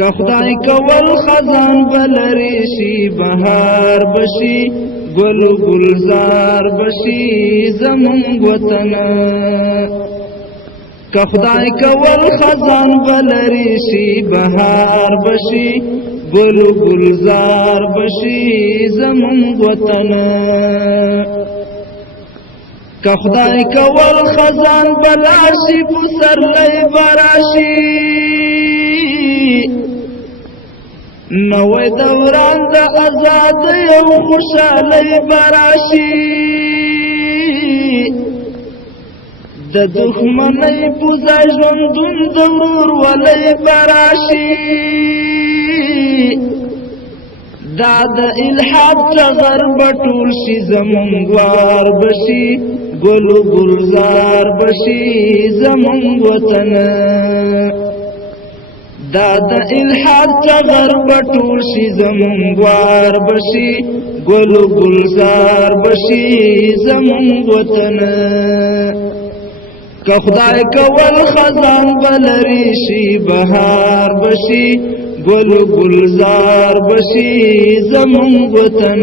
که خدای کول خزان بلری شي بهار بشي گل گلزار بشي زمون وطن که خدای کول خزان بلری شي بهار بشي گل گلزار بشي زمون وطن که خدای کول خزان بلاشي پسرلی براشي نوې دوران د آزاد یو خوشالۍ براشي د دښمنۍ پوزا ژوندون د ورورولۍ براشي دا د الحاد ټغر به ټول شي زمونږ وار بشي ګل ګلزار بشي زمونږ وطن دا د الحاد ټغر به ټول شي زمونږ وار بشي ګل ګلزار بشي زمونږ وطن که خدای کول خزان بلری شي بهار بشي گل گلزار بشي زمونږ وطن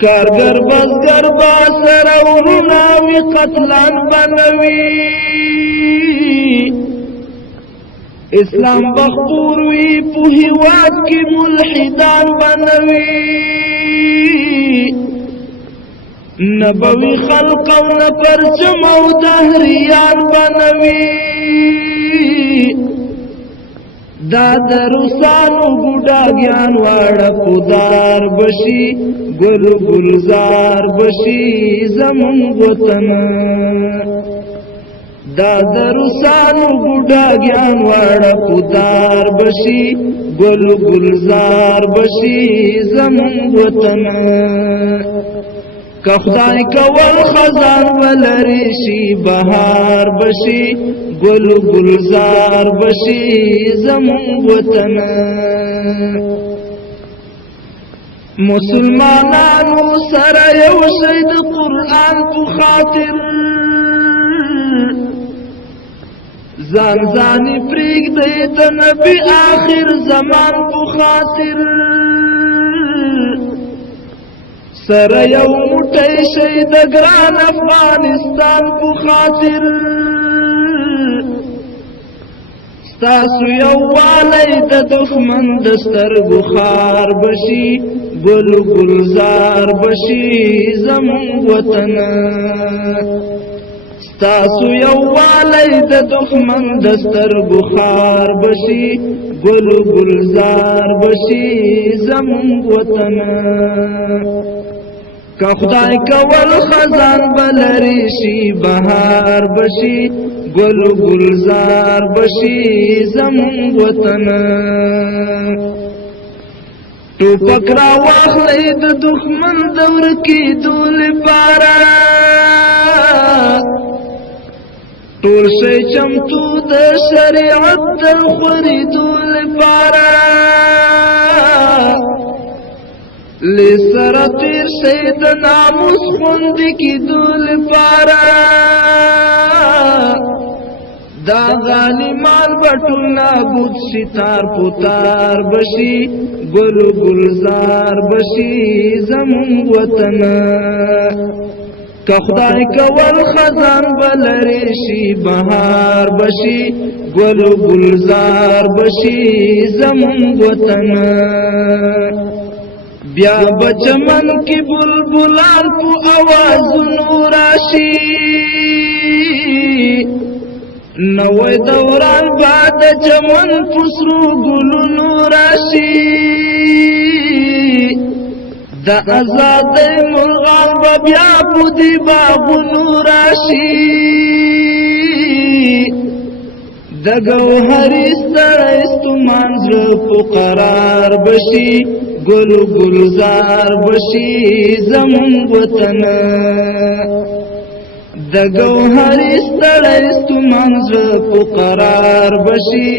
کارګر بزګر با سره ورونه وي قتلان بنوي اسلام بخور وی په هیواد کې ملحدان بنوي نبوي خلق او پرچم او دهریان بنوي دا دروسانو ګډاګیان واړه پودار بشي ګل ګلزار بشي زمون وطن دا دروسانو ګډاګیان واړه پودار بشي ګل ګلزار بشي زمون وطن که خدای کول خزان ولري شي بهار بشي گل گلزار بشي زمون وطن مسلمانانو سره یو شي د قرآن په خاطر ځان ځاني پرېږدئ د نبي آخر زمان په خاطر سره یو موټی شي د ګران افغانستان په خاطر ستاسو یووالی د دښمن د سترګو خار بشي ګل ګلزار بشي زمونږ وطن ستاسو یووالی د دښمن د سترګو خار بشي ګل ګلزار بشي زمونږ وطن که خدای کول خزان بلری شي بهار بشي گل گلزار بشي زمونږ وطن ټوپک را واخلئ د دښمن د ورکېدو لپاره ټول شئ چمتو د شریعت د خورېدو لپاره لسره تیر شئ د ناموس خوندې کېدو لپاره دا ظالمان به ټول نابود شي تار په تار بشي ګل ګلزار بشي زمونږ وطن که خدای کول خزان بلری شي بهار بشي ګل ګلزار بشي زمونږ وطن بیا بچمن کې بلبلان په اوازونو راشي نوې دوران بعد چمن پسرو ګلونو راشي د آزادۍ مرغان به بیا په دې باغونو راشي د ګوهري ستړی ستومان زړه په قرار بشي ګل ګلزار بشي زمونږ وطن د ګوهري ستړی ستومان زړه په قرار بشي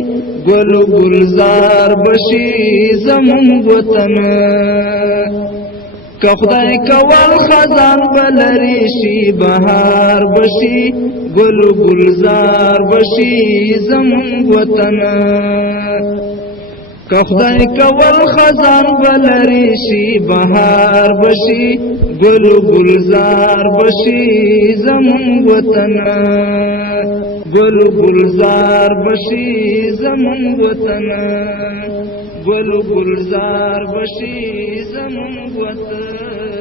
ګل ګلزار بشي زمونږ وطن که خدای کول خزان بلری شي بهار بشي گل گلزار بشي زمون وطن که خدای کول خزان بلری شي بهار بشي گل گلزار بشي زمون وطن گل گلزار بشي زمون وطن گل گلزار بشي زمون وطن